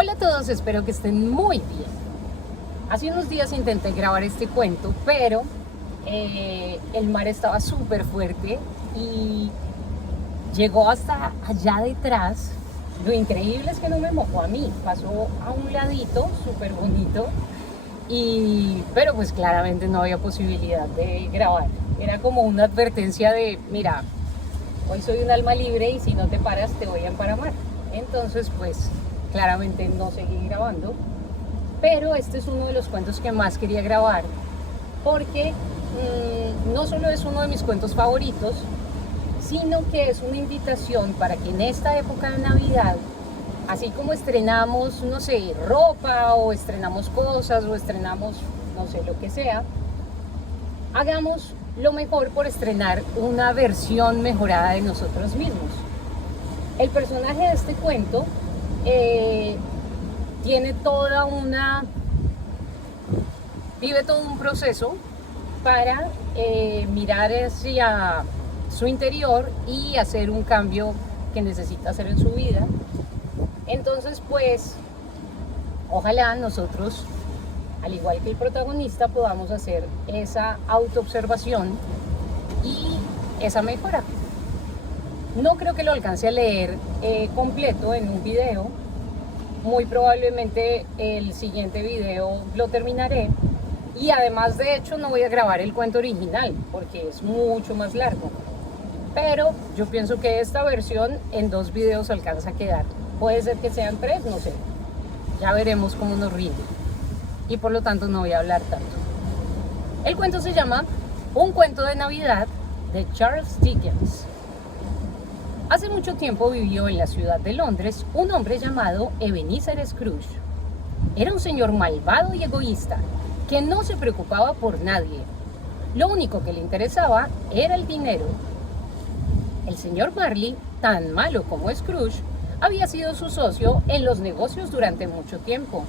Hola a todos, espero que estén muy bien. Hace unos días intenté grabar este cuento, pero el mar estaba súper fuerte y llegó hasta allá detrás. Lo increíble es que no me mojó a mí, pasó a un ladito súper bonito, pero pues claramente no había posibilidad de grabar. Era como una advertencia de, mira, hoy soy un alma libre y si no te paras te voy a emparamar. Entonces pues claramente no seguí grabando, pero este es uno de los cuentos que más quería grabar porque no solo es uno de mis cuentos favoritos, sino que es una invitación para que en esta época de Navidad, así como estrenamos, no sé, ropa o estrenamos cosas o estrenamos, no sé, lo que sea, hagamos lo mejor por estrenar una versión mejorada de nosotros mismos. El personaje de este cuento vive todo un proceso para mirar hacia su interior y hacer un cambio que necesita hacer en su vida. Entonces pues ojalá nosotros, al igual que el protagonista, podamos hacer esa autoobservación y esa mejora. No creo que lo alcance a leer completo en un video. Muy probablemente el siguiente video lo terminaré. Y además, de hecho, no voy a grabar el cuento original porque es mucho más largo. Pero yo pienso que esta versión en 2 videos alcanza a quedar. Puede ser que sean 3, no sé. Ya veremos cómo nos rinde. Y por lo tanto no voy a hablar tanto. El cuento se llama Un cuento de Navidad de Charles Dickens. Hace mucho tiempo vivió en la ciudad de Londres un hombre llamado Ebenezer Scrooge. Era un señor malvado y egoísta que no se preocupaba por nadie. Lo único que le interesaba era el dinero. El señor Marley, tan malo como Scrooge, había sido su socio en los negocios durante mucho tiempo.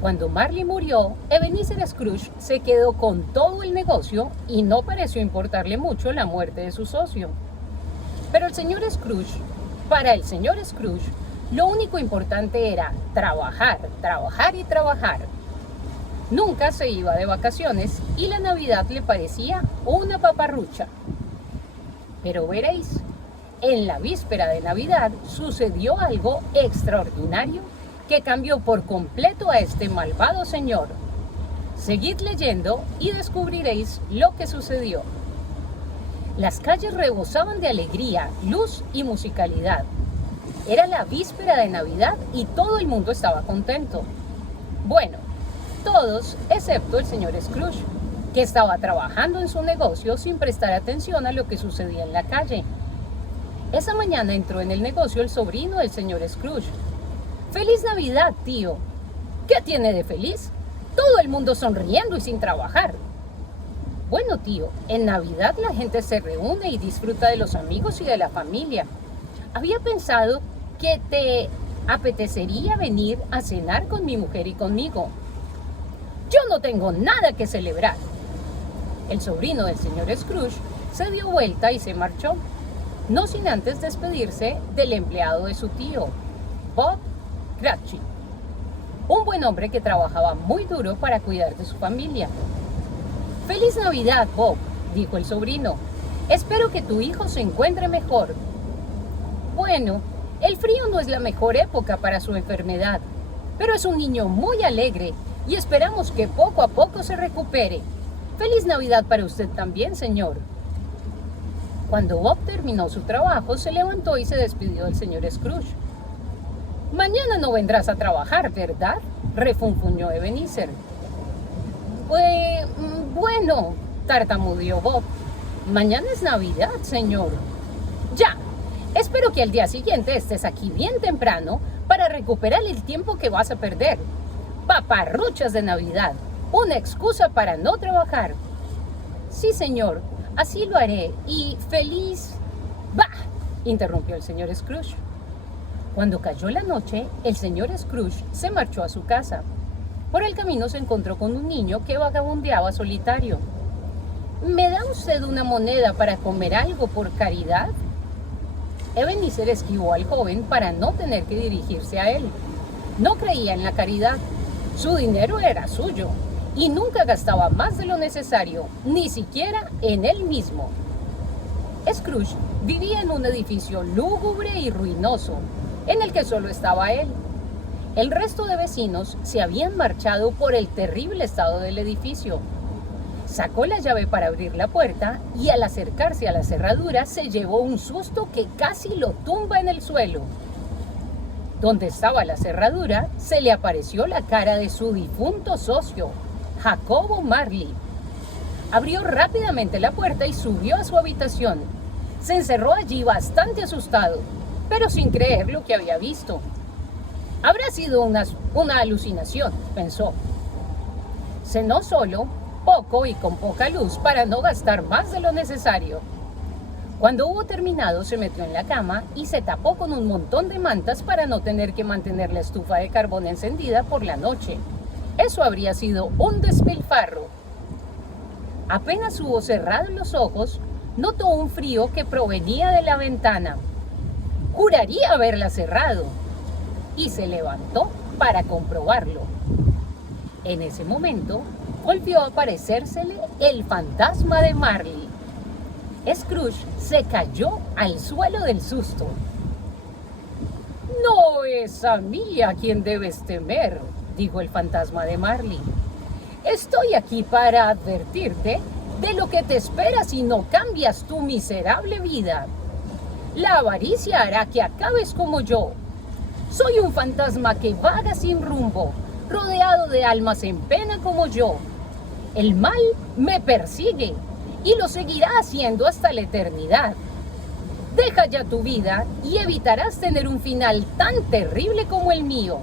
Cuando Marley murió, Ebenezer Scrooge se quedó con todo el negocio y no pareció importarle mucho la muerte de su socio. Pero para el señor Scrooge, lo único importante era trabajar, trabajar y trabajar. Nunca se iba de vacaciones y la Navidad le parecía una paparrucha. Pero veréis, en la víspera de Navidad sucedió algo extraordinario que cambió por completo a este malvado señor. Seguid leyendo y descubriréis lo que sucedió. Las calles rebosaban de alegría, luz y musicalidad. Era la víspera de Navidad y todo el mundo estaba contento. Bueno, todos excepto el señor Scrooge, que estaba trabajando en su negocio sin prestar atención a lo que sucedía en la calle. Esa mañana entró en el negocio el sobrino del señor Scrooge. ¡Feliz Navidad, tío! ¿Qué tiene de feliz? Todo el mundo sonriendo y sin trabajar. Bueno, tío, en Navidad la gente se reúne y disfruta de los amigos y de la familia. Había pensado que te apetecería venir a cenar con mi mujer y conmigo. Yo no tengo nada que celebrar. El sobrino del señor Scrooge se dio vuelta y se marchó, no sin antes despedirse del empleado de su tío, Bob Cratchit, un buen hombre que trabajaba muy duro para cuidar de su familia. ¡Feliz Navidad, Bob!, dijo el sobrino. Espero que tu hijo se encuentre mejor. Bueno, el frío no es la mejor época para su enfermedad, pero es un niño muy alegre y esperamos que poco a poco se recupere. ¡Feliz Navidad para usted también, señor! Cuando Bob terminó su trabajo, se levantó y se despidió del señor Scrooge. Mañana no vendrás a trabajar, ¿verdad?, refunfuñó Ebenezer. Pues, bueno, tartamudeó Bob. Mañana es Navidad, señor. Ya, espero que al día siguiente estés aquí bien temprano para recuperar el tiempo que vas a perder. Paparruchas de Navidad, una excusa para no trabajar. Sí, señor, así lo haré y feliz... ¡Bah!, interrumpió el señor Scrooge. Cuando cayó la noche, el señor Scrooge se marchó a su casa. Por el camino se encontró con un niño que vagabundeaba solitario. ¿Me da usted una moneda para comer algo por caridad?, Ebenezer esquivó al joven para no tener que dirigirse a él. No creía en la caridad. Su dinero era suyo y nunca gastaba más de lo necesario, ni siquiera en él mismo. Scrooge vivía en un edificio lúgubre y ruinoso, en el que solo estaba él. El resto de vecinos se habían marchado por el terrible estado del edificio. Sacó la llave para abrir la puerta y al acercarse a la cerradura se llevó un susto que casi lo tumba en el suelo. Donde estaba la cerradura se le apareció la cara de su difunto socio, Jacobo Marley. Abrió rápidamente la puerta y subió a su habitación. Se encerró allí bastante asustado, pero sin creer lo que había visto. Habrá sido una alucinación, pensó. Cenó solo, poco y con poca luz para no gastar más de lo necesario. Cuando hubo terminado, se metió en la cama y se tapó con un montón de mantas para no tener que mantener la estufa de carbón encendida por la noche. Eso habría sido un despilfarro. Apenas hubo cerrado los ojos, notó un frío que provenía de la ventana. Juraría haberla cerrado. Y se levantó para comprobarlo. En ese momento, volvió a aparecérsele el fantasma de Marley. Scrooge se cayó al suelo del susto. «No es a mí a quien debes temer», dijo el fantasma de Marley. «Estoy aquí para advertirte de lo que te espera si no cambias tu miserable vida. La avaricia hará que acabes como yo. Soy un fantasma que vaga sin rumbo, rodeado de almas en pena como yo. El mal me persigue y lo seguirá haciendo hasta la eternidad. Deja ya tu vida y evitarás tener un final tan terrible como el mío.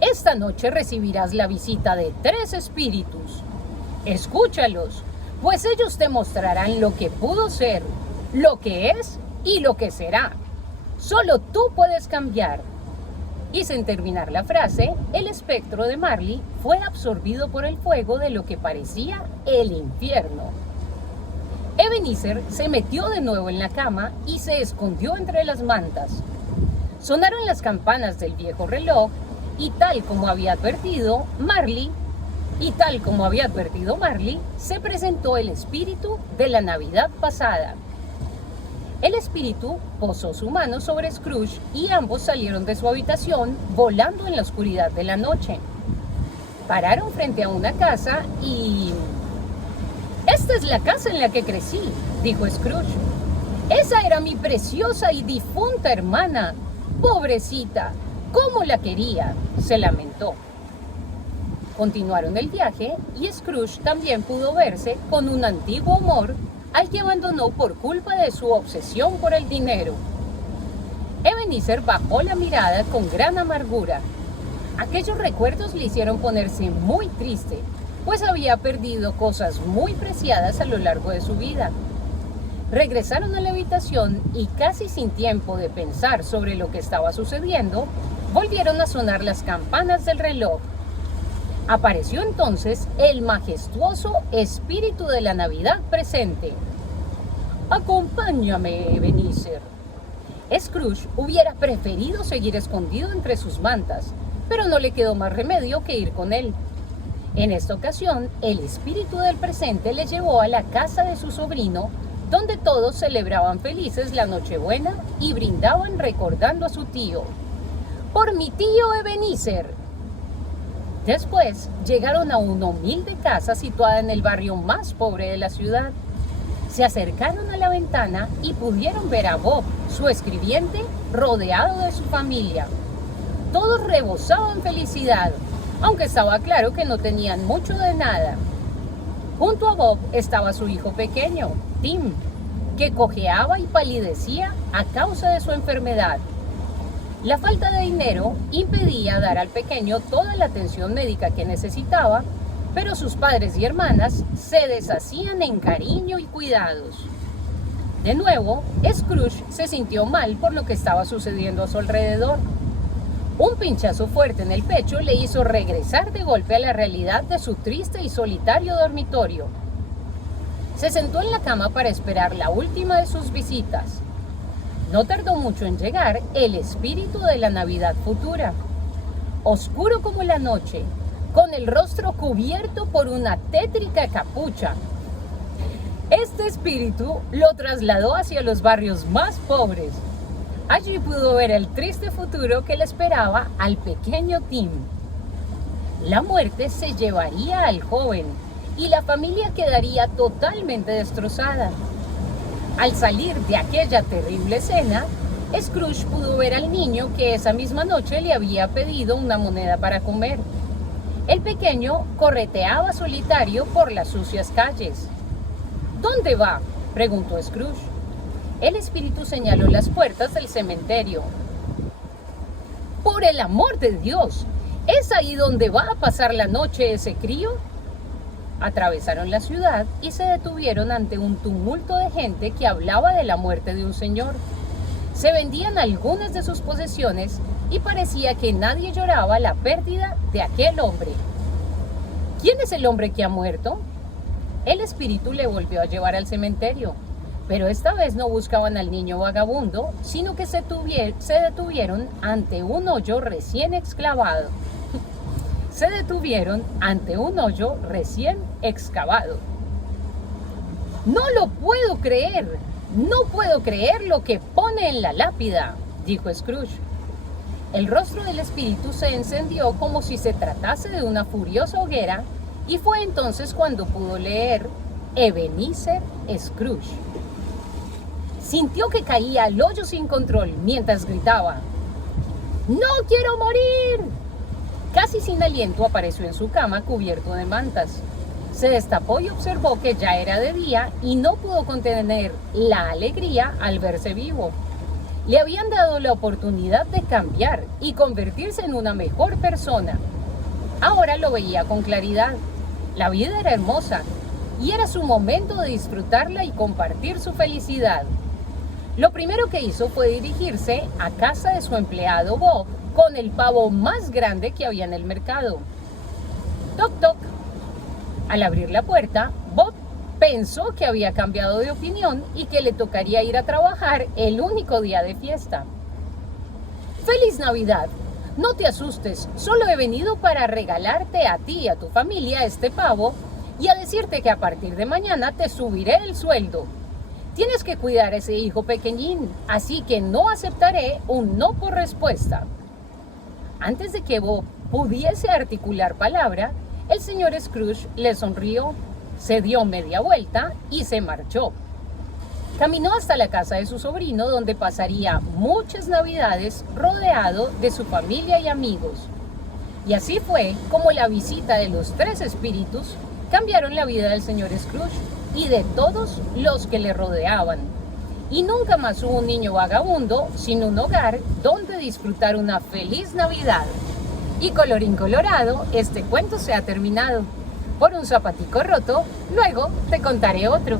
Esta noche recibirás la visita de 3 espíritus. Escúchalos, pues ellos te mostrarán lo que pudo ser, lo que es y lo que será. Solo tú puedes cambiar». Y sin terminar la frase, el espectro de Marley fue absorbido por el fuego de lo que parecía el infierno. Ebenezer se metió de nuevo en la cama y se escondió entre las mantas. Sonaron las campanas del viejo reloj y tal como había advertido Marley, se presentó el espíritu de la Navidad pasada. El espíritu posó su mano sobre Scrooge y ambos salieron de su habitación volando en la oscuridad de la noche. Pararon frente a una casa y... «Esta es la casa en la que crecí», dijo Scrooge. «Esa era mi preciosa y difunta hermana. Pobrecita, ¿cómo la quería?», se lamentó. Continuaron el viaje y Scrooge también pudo verse con un antiguo amor al que abandonó por culpa de su obsesión por el dinero. Ebenezer bajó la mirada con gran amargura. Aquellos recuerdos le hicieron ponerse muy triste, pues había perdido cosas muy preciadas a lo largo de su vida. Regresaron a la habitación y casi sin tiempo de pensar sobre lo que estaba sucediendo, volvieron a sonar las campanas del reloj. Apareció entonces el majestuoso espíritu de la Navidad presente. «Acompáñame, Ebenezer». Scrooge hubiera preferido seguir escondido entre sus mantas, pero no le quedó más remedio que ir con él. En esta ocasión, el espíritu del presente le llevó a la casa de su sobrino, donde todos celebraban felices la Nochebuena y brindaban recordando a su tío. «Por mi tío Ebenezer». Después llegaron a una humilde casa situada en el barrio más pobre de la ciudad. Se acercaron a la ventana y pudieron ver a Bob, su escribiente, rodeado de su familia. Todos rebosaban felicidad, aunque estaba claro que no tenían mucho de nada. Junto a Bob estaba su hijo pequeño, Tim, que cojeaba y palidecía a causa de su enfermedad. La falta de dinero impedía dar al pequeño toda la atención médica que necesitaba, pero sus padres y hermanas se deshacían en cariño y cuidados. De nuevo, Scrooge se sintió mal por lo que estaba sucediendo a su alrededor. Un pinchazo fuerte en el pecho le hizo regresar de golpe a la realidad de su triste y solitario dormitorio. Se sentó en la cama para esperar la última de sus visitas. No tardó mucho en llegar el espíritu de la Navidad futura. oscuro como la noche, con el rostro cubierto por una tétrica capucha. Este espíritu lo trasladó hacia los barrios más pobres. Allí pudo ver el triste futuro que le esperaba al pequeño Tim. La muerte se llevaría al joven y la familia quedaría totalmente destrozada. Al salir de aquella terrible escena, Scrooge pudo ver al niño que esa misma noche le había pedido una moneda para comer. El pequeño correteaba solitario por las sucias calles. ¿Dónde va?, preguntó Scrooge. El espíritu señaló las puertas del cementerio. ¡Por el amor de Dios! ¿Es ahí donde va a pasar la noche ese crío? Atravesaron la ciudad y se detuvieron ante un tumulto de gente que hablaba de la muerte de un señor. Se vendían algunas de sus posesiones y parecía que nadie lloraba la pérdida de aquel hombre. ¿Quién es el hombre que ha muerto? El espíritu le volvió a llevar al cementerio, pero esta vez no buscaban al niño vagabundo, sino que se detuvieron ante un hoyo recién excavado. Se detuvieron ante un hoyo recién excavado. ¡No lo puedo creer! ¡No puedo creer lo que pone en la lápida!, dijo Scrooge. El rostro del espíritu se encendió como si se tratase de una furiosa hoguera y fue entonces cuando pudo leer Ebenezer Scrooge. Sintió que caía al hoyo sin control mientras gritaba: ¡No quiero morir! Casi sin aliento apareció en su cama cubierto de mantas. Se destapó y observó que ya era de día y no pudo contener la alegría al verse vivo. Le habían dado la oportunidad de cambiar y convertirse en una mejor persona. Ahora lo veía con claridad. La vida era hermosa y era su momento de disfrutarla y compartir su felicidad. Lo primero que hizo fue dirigirse a casa de su empleado Bob con el pavo más grande que había en el mercado. Toc, toc. Al abrir la puerta, Bob pensó que había cambiado de opinión y que le tocaría ir a trabajar el único día de fiesta. ¡Feliz Navidad! No te asustes, solo he venido para regalarte a ti y a tu familia este pavo y a decirte que a partir de mañana te subiré el sueldo. Tienes que cuidar a ese hijo pequeñín, así que no aceptaré un no por respuesta. Antes de que Bob pudiese articular palabra, el señor Scrooge le sonrió, se dio media vuelta y se marchó. Caminó hasta la casa de su sobrino, donde pasaría muchas navidades rodeado de su familia y amigos. Y así fue como la visita de los tres espíritus cambiaron la vida del señor Scrooge y de todos los que le rodeaban. Y nunca más hubo un niño vagabundo sin un hogar donde disfrutar una feliz Navidad. Y colorín colorado, este cuento se ha terminado. Por un zapatico roto, luego te contaré otro.